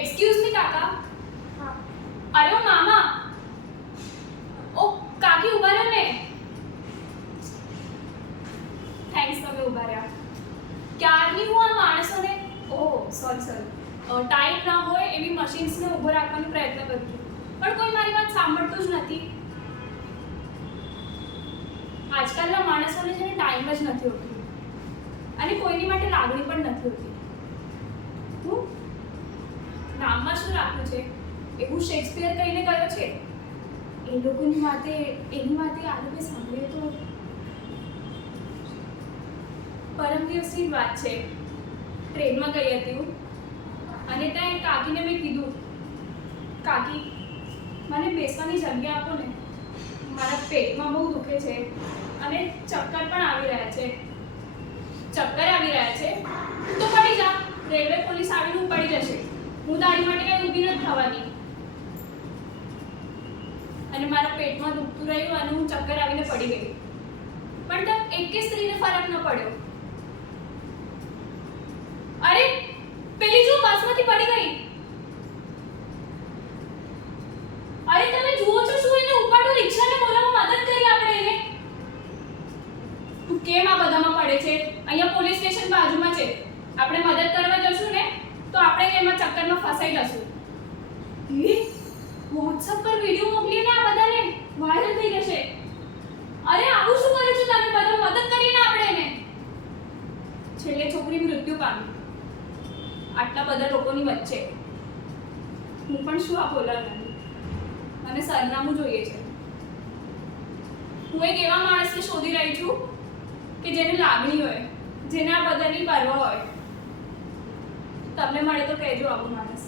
Excuse me काका. હા अरे ओ मामा. ओ काकी उभा રહ્યો ને. થેન્ક્સ તમે ઉભા રહ્યા. ક્યારની હું આ માણસોને સોરી ટાઈટ ના હોય એવી મશીન્સને ઊભો રાખવાનો પ્રયત્ન કરું છું, પણ કોઈ મારી વાત સાંભળતું જ નથી. આજકાલના માણસોને છે ને ટાઈમ જ નથી હોતું અને કોઈની માટે લાગણી પણ નથી હોતી. હું નામમાં શું રાખ્યું છે એવું શેક્સપિયર કહીને ગયો છે. એ લોકોની વાતે એની વાતે આ લોકો સાંભળીએ તો પરમ દિવસની જ વાત છે. ટ્રેનમાં ગઈ હતી હું અને ત્યાં એક કાકીને મેં કીધું, કાકી મને બેસવાની જગ્યા આપો ને, મારા પેટમાં બહુ દુખે છે અને ચક્કર પણ આવી રહ્યા છે. ચક્કર આવી રહ્યા છે તો પડી જા, રેલવે પોલીસ આવીને પડી જશે. હું તારી માટે કઈ ઊભી નથી થવાની. અને મારા પેટમાં દુખતું રહ્યું અને હું ચક્કર આવીને પડી ગઈ, પણ તક એકે સ્ત્રીને ફરક ન પડ્યો. અરે પેલી જો બસમાંથી પડી ગઈ. અરે તમે જુઓ છો શું એને ઉપાડો, રિક્ષાને બોલાવો, મદદ કરી આપણે એને. તું કેમ આ બધામાં પડે છે? અહીંયા પોલીસ સ્ટેશન બાજુમાં છે. આપણે મદદ કરવા જશું ને તો આપણે એમાં ચક્કરમાં ફસાઈ જશું. એ WhatsApp પર વિડિયો મોકલીને આ બધાને વાયરલ થઈ જશે. અરે આવું શું કર્યું છે તમે બધા? મદદ કરીને આપણે એને. છેલ્લે છોકરી મૃત્યુ પામી આટલા બધા લોકોની વચ્ચે. હું પણ શું આ બોલાવવાની? મને સરનામું જોઈએ છે. હું એક એવા માણસને શોધી રહી છું કે જેને લાગણી હોય, જેને આ બધાની પરવા હોય. તમને મળે તો કહેજો આવું માણસ.